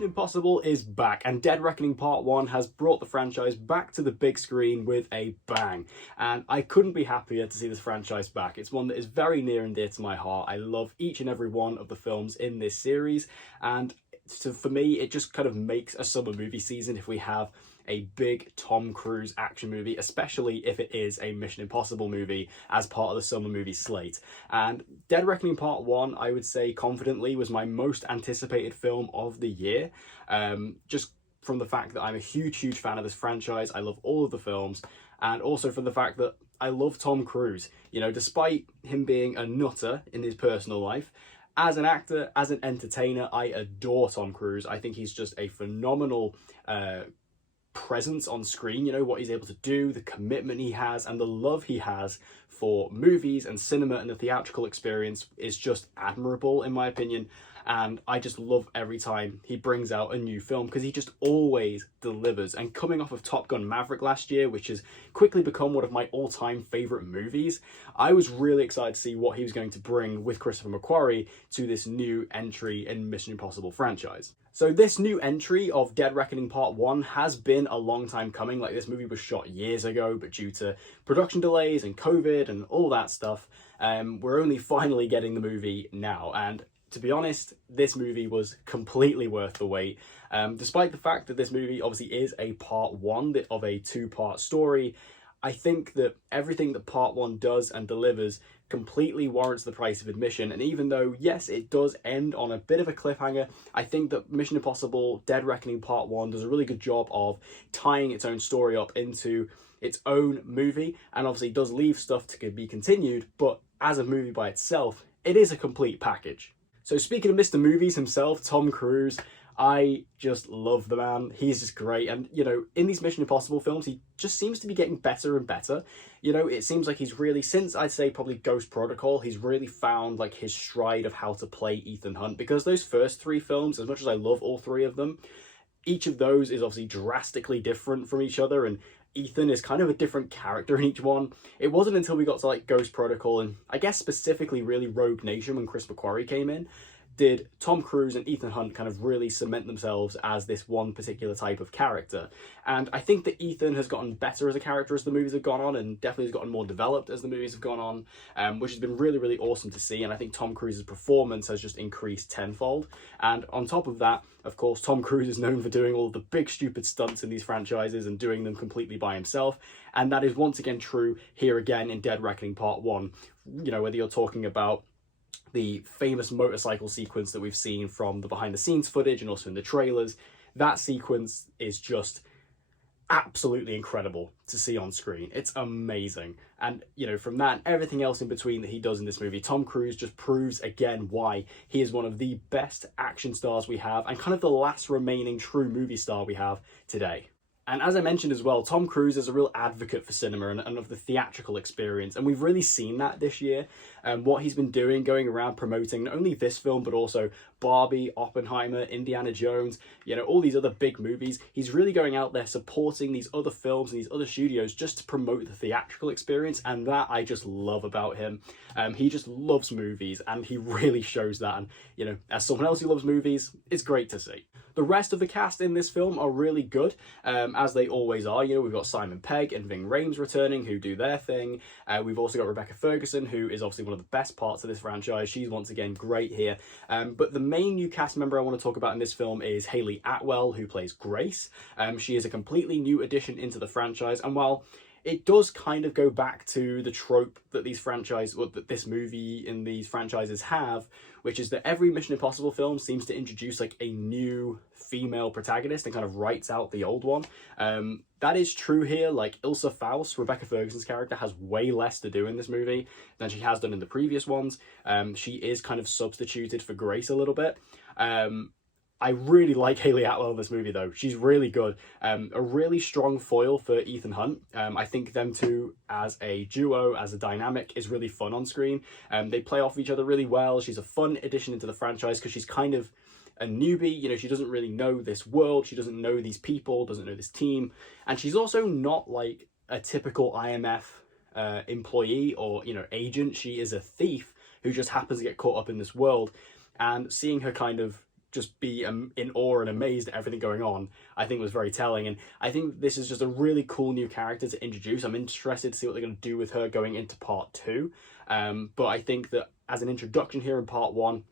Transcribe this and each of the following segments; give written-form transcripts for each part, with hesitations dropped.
Mission Impossible is back, and Dead Reckoning Part 1 has brought the franchise back to the big screen with a bang. And I couldn't be happier to see this franchise back. It's one that is very near and dear to my heart. I love each and every one of the films in this series, and so for me, it just kind of makes a summer movie season if we have a big Tom Cruise action movie, especially if it is a Mission Impossible movie as part of the summer movie slate. And Dead Reckoning Part 1, I would say confidently, was my most anticipated film of the year. Just from the fact that I'm a huge fan of this franchise. I love all of the films, and also from the fact that I love Tom Cruise. You know, despite him being a nutter in his personal life, as an actor, as an entertainer, I adore Tom Cruise. I think he's just a phenomenal presence on screen. You know, what he's able to do, the commitment he has, and the love he has for movies and cinema and the theatrical experience is just admirable, in my opinion. And I just love every time he brings out a new film, because he just always delivers. And coming off of Top Gun Maverick last year, which has quickly become one of my all-time favourite movies, I was really excited to see what he was going to bring with Christopher McQuarrie to this new entry in Mission Impossible franchise. So this new entry of Dead Reckoning Part 1 has been a long time coming. Like, this movie was shot years ago, but due to production delays and COVID and all that stuff, we're only finally getting the movie now. And to be honest, this movie was completely worth the wait. Despite the fact that this movie obviously is a part one of a two-part story, I think that everything that part one does and delivers completely warrants the price of admission. And even though, yes, it does end on a bit of a cliffhanger, I think that Mission Impossible Dead Reckoning Part 1 does a really good job of tying its own story up into its own movie, and obviously does leave stuff to be continued, but as a movie by itself, it is a complete package. So speaking of Mr. Movies himself, Tom Cruise, I just love the man. He's just great. And, you know, in these Mission Impossible films, he just seems to be getting better and better. You know, it seems like he's really, since I'd say probably Ghost Protocol, he's really found like his stride of how to play Ethan Hunt. Because those first three films, as much as I love all three of them, each of those is obviously drastically different from each other, and Ethan is kind of a different character in each one. It wasn't until we got to like Ghost Protocol, and I guess specifically really Rogue Nation, when Chris McQuarrie came in, did Tom Cruise and Ethan Hunt kind of really cement themselves as this one particular type of character. And I think that Ethan has gotten better as a character as the movies have gone on, and definitely has gotten more developed as the movies have gone on, which has been really awesome to see. And I think Tom Cruise's performance has just increased tenfold. And on top of that, of course, Tom Cruise is known for doing all the big stupid stunts in these franchises and doing them completely by himself. And that is once again true here again in Dead Reckoning Part 1. You know, whether you're talking about the famous motorcycle sequence that we've seen from the behind the scenes footage and also in the trailers, that sequence is just absolutely incredible to see on screen. It's amazing. And, you know, from that and everything else in between that he does in this movie, Tom Cruise just proves again why he is one of the best action stars we have, and kind of the last remaining true movie star we have today. And as I mentioned as well, Tom Cruise is a real advocate for cinema and of the theatrical experience. And we've really seen that this year. What he's been doing, going around promoting not only this film, but also Barbie, Oppenheimer, Indiana Jones, you know, all these other big movies. He's really going out there supporting these other films and these other studios just to promote the theatrical experience. And that I just love about him. He just loves movies, and he really shows that. And, you know, as someone else who loves movies, it's great to see. The rest of the cast in this film are really good, as they always are. You know, we've got Simon Pegg and Ving Rhames returning, who do their thing. We've also got Rebecca Ferguson, who is obviously one of the best parts of this franchise. She's once again great here. But the main new cast member I want to talk about in this film is Hayley Atwell, who plays Grace. She is a completely new addition into the franchise, and while it does kind of go back to the trope that that this movie in these franchises have, which is that every Mission Impossible film seems to introduce like a new female protagonist and kind of writes out the old one. That is true here. Like Ilsa Faust, Rebecca Ferguson's character, has way less to do in this movie than she has done in the previous ones. She is kind of substituted for Grace a little bit. I really like Hayley Atwell in this movie, though. She's really good. A really strong foil for Ethan Hunt. I think them two as a duo, as a dynamic, is really fun on screen. They play off each other really well. She's a fun addition into the franchise because she's kind of a newbie. You know, she doesn't really know this world. She doesn't know these people, doesn't know this team. And she's also not like a typical IMF employee or, you know, agent. She is a thief who just happens to get caught up in this world. And seeing her kind of just be in awe and amazed at everything going on, I think was very telling. And I think this is just a really cool new character to introduce. I'm interested to see what they're going to do with her going into part 2. But I think that as an introduction here in part 1,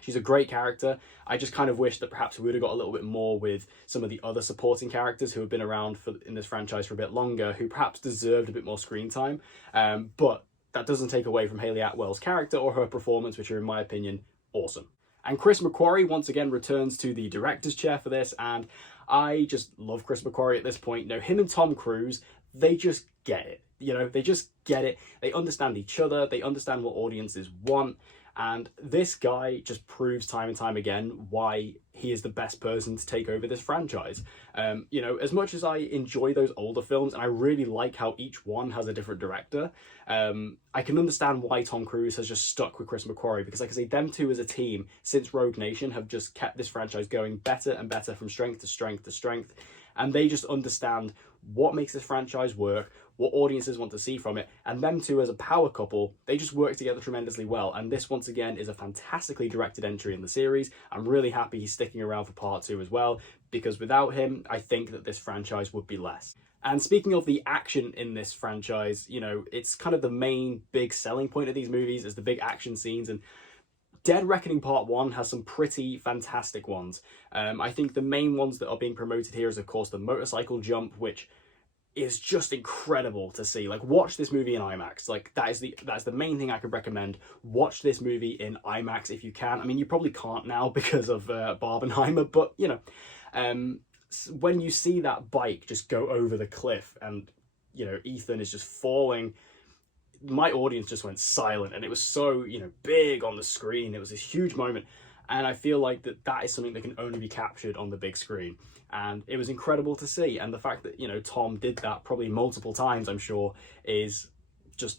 she's a great character. I just kind of wish that perhaps we would have got a little bit more with some of the other supporting characters who have been around in this franchise for a bit longer, who perhaps deserved a bit more screen time. But that doesn't take away from Hayley Atwell's character or her performance, which are, in my opinion, awesome. And Chris McQuarrie once again returns to the director's chair for this, and I just love Chris McQuarrie at this point. You know, him and Tom Cruise, they just get it. You know, they just get it. They understand each other. They understand what audiences want. And this guy just proves time and time again why he is the best person to take over this franchise. You know, as much as I enjoy those older films, and I really like how each one has a different director, I can understand why Tom Cruise has just stuck with Chris McQuarrie, because like I say, them two as a team since Rogue Nation have just kept this franchise going better and better from strength to strength to strength. And they just understand what makes this franchise work, what audiences want to see from it, and them two as a power couple, they just work together tremendously well. And this, once again, is a fantastically directed entry in the series. I'm really happy he's sticking around for part 2 as well, because without him, I think that this franchise would be less. And speaking of the action in this franchise, you know, it's kind of the main big selling point of these movies is the big action scenes, and Dead Reckoning Part 1 has some pretty fantastic ones. I think the main ones that are being promoted here is, of course, the motorcycle jump, which is just incredible to see. Like, watch this movie in IMAX. Like, that's the main thing I could recommend. Watch this movie in IMAX if you can. I mean, you probably can't now because of Barbenheimer, but, you know, when you see that bike just go over the cliff and, you know, Ethan is just falling, my audience just went silent, and it was so, you know, big on the screen. It was a huge moment, and I feel like that is something that can only be captured on the big screen, and it was incredible to see. And the fact that, you know, Tom did that probably multiple times, I'm sure, is just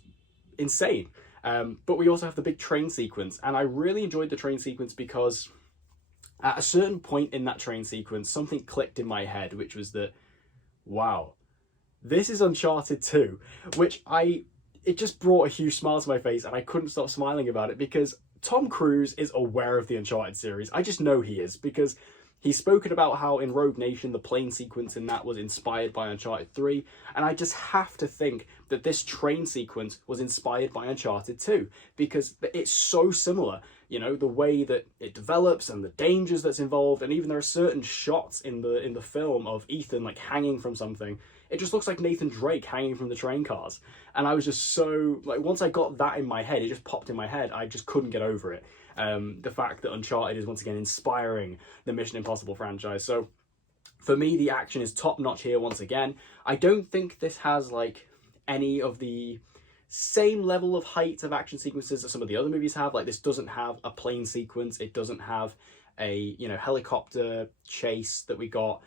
insane. But we also have the big train sequence, and I really enjoyed the train sequence because at a certain point in that train sequence, something clicked in my head, which was that, wow, this is Uncharted 2, which it just brought a huge smile to my face, and I couldn't stop smiling about it because Tom Cruise is aware of the Uncharted series. I just know he is, because he's spoken about how in Rogue Nation the plane sequence in that was inspired by Uncharted 3, and I just have to think that this train sequence was inspired by Uncharted 2, because it's so similar. You know, the way that it develops and the dangers that's involved, and even there are certain shots in the film of Ethan like hanging from something. It just looks like Nathan Drake hanging from the train cars. And I was just so, like, once I got that in my head, it just popped in my head. I just couldn't get over it. The fact that Uncharted is once again inspiring the Mission Impossible franchise. So for me, the action is top notch here once again. I don't think this has like any of the same level of height of action sequences that some of the other movies have. Like, this doesn't have a plane sequence. It doesn't have a, you know, helicopter chase that we got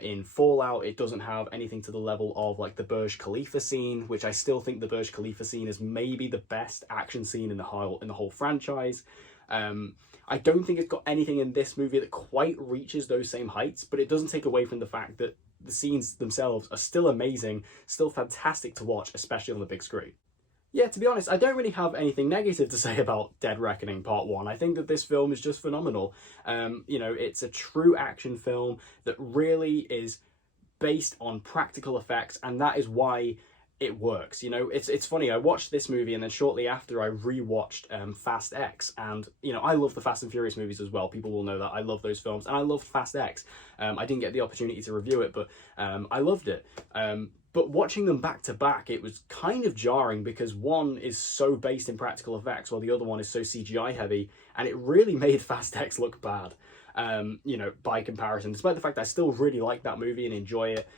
in Fallout. It doesn't have anything to the level of like the Burj Khalifa scene, which I still think the Burj Khalifa scene is maybe the best action scene in the whole franchise. I don't think it's got anything in this movie that quite reaches those same heights, but it doesn't take away from the fact that the scenes themselves are still amazing, still fantastic to watch, especially on the big screen. Yeah, to be honest, I don't really have anything negative to say about Dead Reckoning Part 1. I think that this film is just phenomenal. You know, it's a true action film that really is based on practical effects, and that is why it works. You know, it's funny, I watched this movie and then shortly after I rewatched Fast X, and, you know, I love the Fast and Furious movies as well. People will know that I love those films, and I love Fast X. I didn't get the opportunity to review it, but I loved it. But watching them back to back, it was kind of jarring because one is so based in practical effects while the other one is so CGI heavy, and it really made Fast X look bad, you know, by comparison, despite the fact I still really like that movie and enjoy it.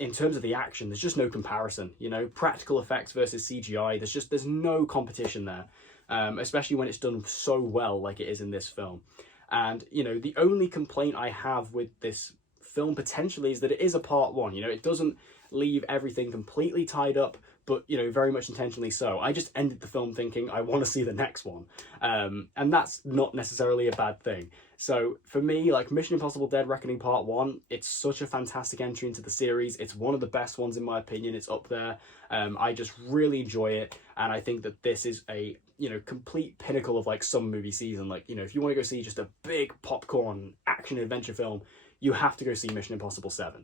In terms of the action, there's just no comparison, you know, practical effects versus CGI, there's no competition there, especially when it's done so well like it is in this film. And, you know, the only complaint I have with this film potentially is that it is a part 1, you know, it doesn't leave everything completely tied up, but, you know, very much intentionally so. I just ended the film thinking I want to see the next one, and that's not necessarily a bad thing. So for me, like, Mission Impossible Dead Reckoning Part 1, it's such a fantastic entry into the series. It's one of the best ones in my opinion. It's up there. I just really enjoy it, and I think that this is a you know, complete pinnacle of like some movie season. Like, you know, if you want to go see just a big popcorn action adventure film, you have to go see Mission Impossible 7.